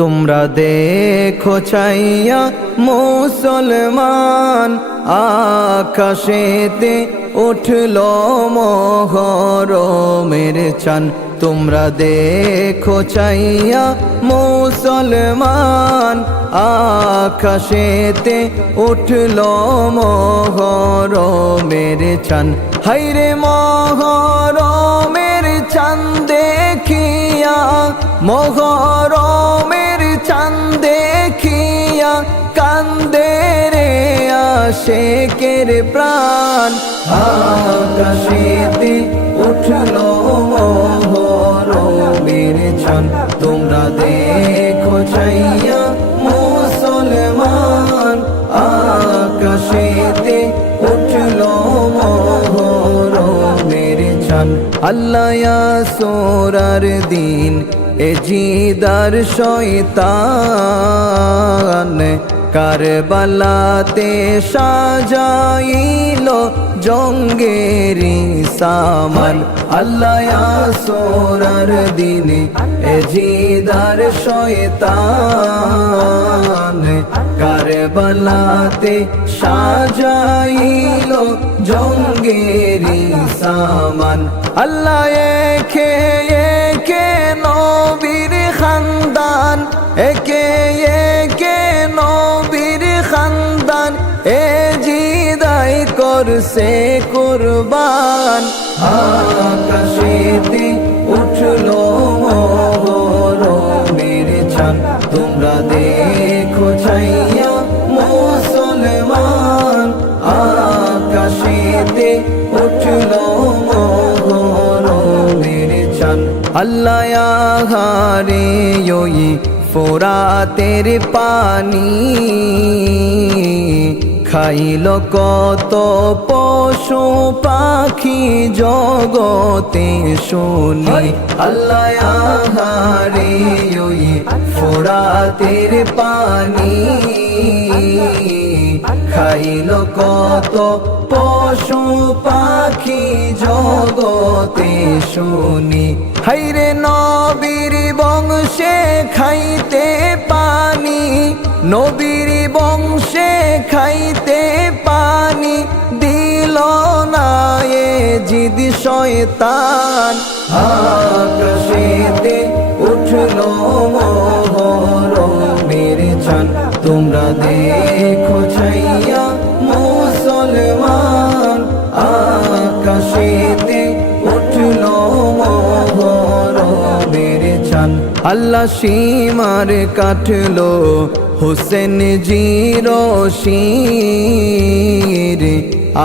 তোমরা দেখো চাইয়া মুসলমান, আকাশেতে উঠল মহরমের চাঁদ। তোমরা দেখো চাইয়া মুসলমান, আকাশেতে উঠল মহরমের চাঁদ। হায়রে মহরমের চাঁদ দেখিয়া, মহরমের চাঁদ দেখিয়া কান্দে রে আশিকের প্রাণ। আকাশেতে উঠল মহরমের চাঁদ। তোমরা দেখো চাইয়া মুসলমান, আকাশেতে উঠল মহরমের চাঁদ। আল্লাহ আসরার দিন এ জিদার শয়তান, কারবালাতে সাজাইল জঙ্গেরি সামান। আল্লাহ আসরার দিনে এ জিদার শয়তান, কারবালাতে সাজাইল জঙ্গেরি সামান। আল্লাহ একে একে নবীর খানদান, একে একে নবীর খানদান এ জিদাই করছে কুরবান। আকাশেতে উঠল মহরমের চাঁদ। তোমরা দেখো চাইয়া মুসলমান, আকাশেতে উঠল মহরমের চাঁদ। আল্লাহ আহারে ওই ফোরাতের পানি, খাইল কত পশু পাখি জগতে শুনি। আল্লাহ আহারে ওই ফোরাতের পানি, খাইল কত পশু পাখি জগতে শুনি। হায়রে নবীর বংশে খাইতে পানি, নবীর বংশে খাইতে পানি দিল না এ জিদ শয়তান। আকাশেতে উঠল মহরমের চাঁদ। তোমরা দেখো চাইয়া মুসলমান, আকাশেতে উঠল মহরমের চাঁদ। আল্লাহ সীমার কাটলো হোসেন জির শির,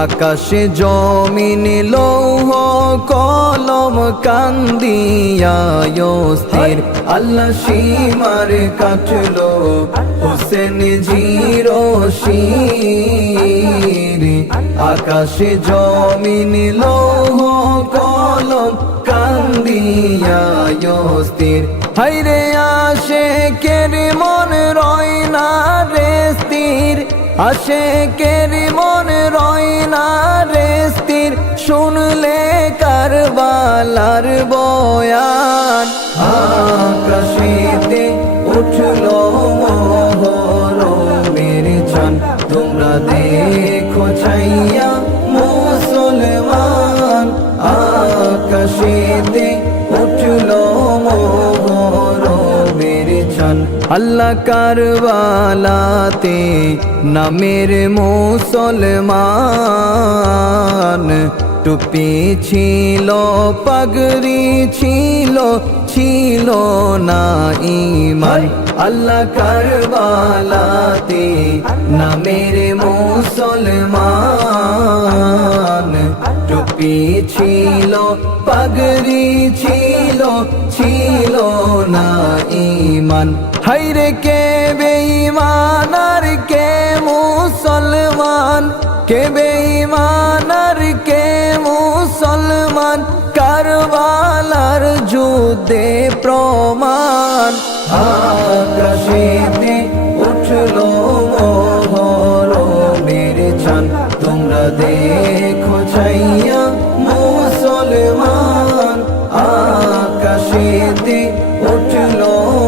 আকাশে জমিন লৌহ কলম কান্দিয়া স্থির। আল্লাহ সীমার কাটলো হোসেন জির শির, আকাশে জমিন লৌহ কলম কান্দিয়া স্থির। হায়রে আশিকের মন রয় না রে স্থির, আশিকের মন রয় না রে স্থির, শুনলে কারবালার বয়ান। আকাশেতে উঠল মহরমের চাঁদ। তোমরা দেখো চাইয়া মুসলমান, আকাশেতে উঠল মহরমের চাঁদ। আল্লাহ কারবালাতে নামের মুসলমান, টুপি ছিল পাগড়ি ছিল, ছিল না ঈমান। আল্লাহ কারবালাতে নামের মুসলমান, টুপি ছিল পাগড়ি ছিল, ছিল না ঈমান। হায়রে কে বেঈমান আর কে মুসলমান, কে বেঈমান আর কে মুসলমান, কারবালার যুদ্ধে প্রমাণ। আকাশেতে উঠল মহরমের চাঁদ। তোমরা দেখো চাইয়া মুসলমান, আকাশেতে উঠল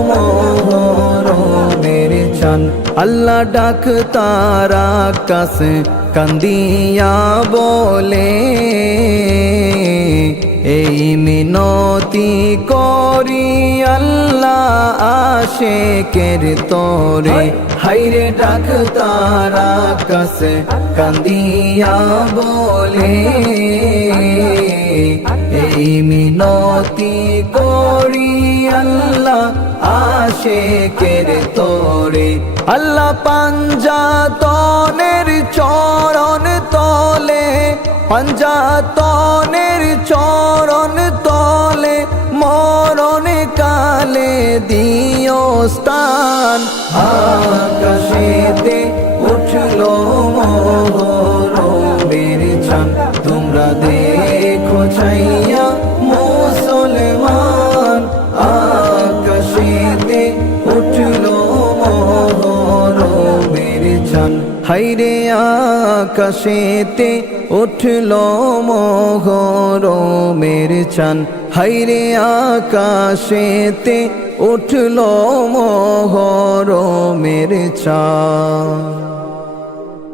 মহরমের চান আল্লাহ ডাক তারা কাছে কান্দিয়া বলে এই মিনতি করি আল্লাহ আশিকের তরে হায়রে ডাক তারা কাছে কান্দিয়া বলে এই মিনতি করি আল্লাহ আশিকের তরে আল্লাহ পাঞ্জাতনের চরণ তলে পাঞ্জাতনের চরণ তলে মরণ কালে দিও স্থান আকাশেতে উঠলো মোহরমের চান তোমরা দেখো ছাইয়া মুসলমান আকাশেতে উঠলো মোহরমের চান হায়রে আকাশেতে উঠলো মোহরমের চান হায়রে আকাশেতে উঠলো মোহরমের চান।